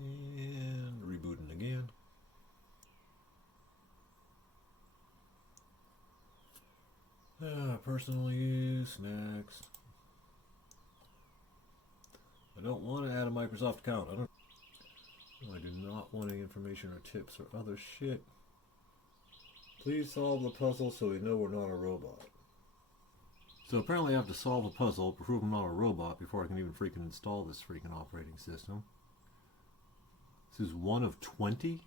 And rebooting again. Personal use, next. I don't want to add a Microsoft account. I do not want any information or tips or other shit. Please solve the puzzle so we know we're not a robot. So apparently I have to solve a puzzle, prove I'm not a robot before I can even freaking install this freaking operating system. This is one of 20.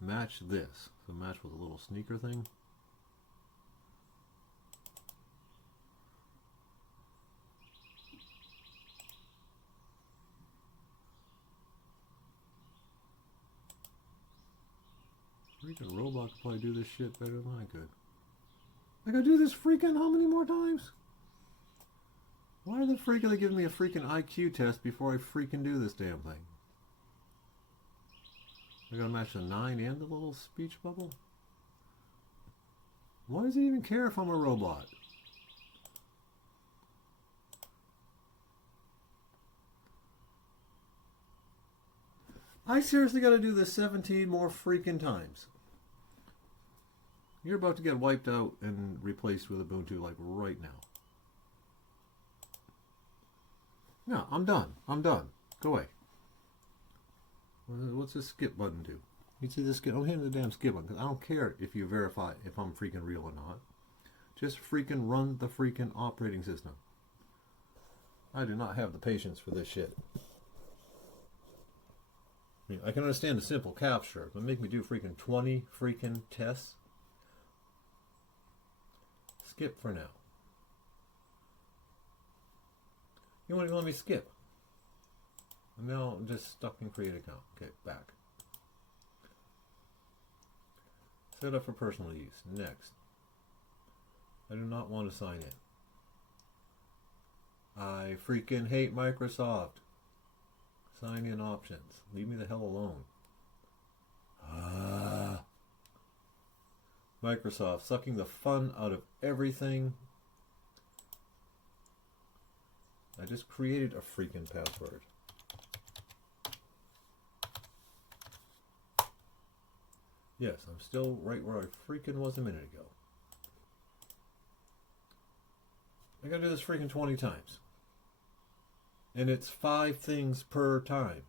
Match this. So match with a little sneaker thing. Freaking robot could probably do this shit better than I could. I gotta do this freaking how many more times? Why the freak are they giving me a freaking IQ test before I freaking do this damn thing? I gotta match the 9 and the little speech bubble? Why does he even care if I'm a robot? I seriously gotta do this 17 more freaking times. You're about to get wiped out and replaced with Ubuntu like right now. No, I'm done. I'm done. Go away. What's this skip button do? You see this skip? I'm hitting the damn skip button because I don't care if you verify if I'm freaking real or not. Just freaking run the freaking operating system. I do not have the patience for this shit. I mean, I can understand a simple capture, but make me do freaking 20 freaking tests. Skip for now. You won't even let me skip. And now I'm just stuck in create account. Okay, back. Set up for personal use. Next. I do not want to sign in. I freaking hate Microsoft. Sign in options. Leave me the hell alone. Microsoft sucking the fun out of everything. I just created a freaking password. Yes, I'm still right where I freaking was a minute ago. I gotta do this freaking 20 times. And it's 5 things per time.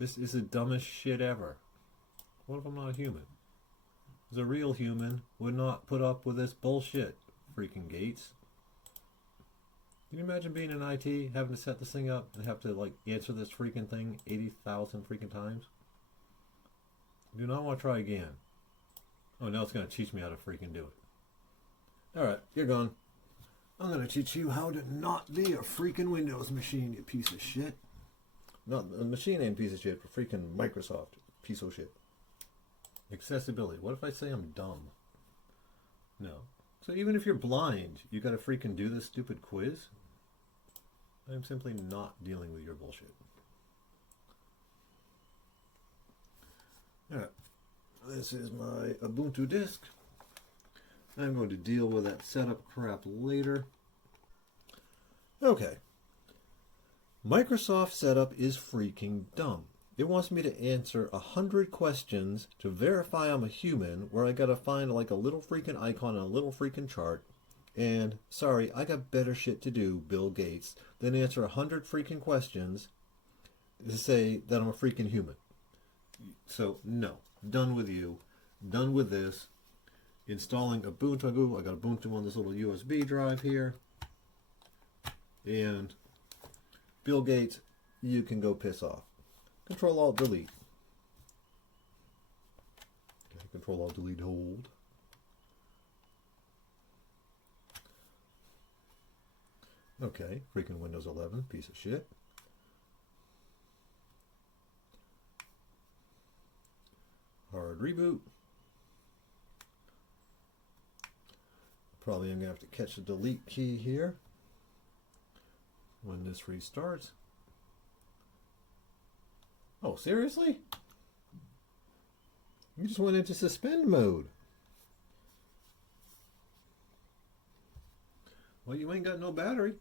This is the dumbest shit ever. What if I'm not a human? Because a real human would not put up with this bullshit, freaking Gates. Can you imagine being in IT, having to set this thing up and have to like answer this freaking thing 80,000 freaking times? I do not want to try again. Oh, now it's going to teach me how to freaking do it. Alright, you're gone. I'm going to teach you how to not be a freaking Windows machine, you piece of shit. Not a machine ain't piece of shit, but freaking Microsoft, piece of shit. Accessibility. What if I say I'm dumb? No. So even if you're blind, you got to freaking do this stupid quiz? I'm simply not dealing with your bullshit. Alright. This is my Ubuntu disk. I'm going to deal with that setup crap later. Okay. Microsoft setup is freaking dumb. It wants me to answer 100 questions to verify I'm a human, where I gotta find like a little freaking icon on a little freaking chart. And sorry, I got better shit to do, Bill Gates, than answer 100 freaking questions to say that I'm a freaking human. So no, done with you, done with this. Installing Ubuntu. I got Ubuntu on this little USB drive here. And Bill Gates, you can go piss off. Control Alt Delete. Okay, Control Alt Delete hold. Okay, freaking Windows 11, piece of shit. Hard reboot. Probably I'm going to have to catch the delete key here when this restarts. Oh, seriously? You just went into suspend mode. Well, you ain't got no battery.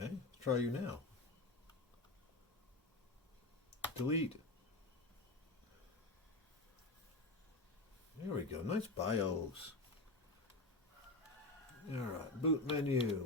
Okay, let's try you now. Delete. There we go. Nice BIOS. Alright, boot menu.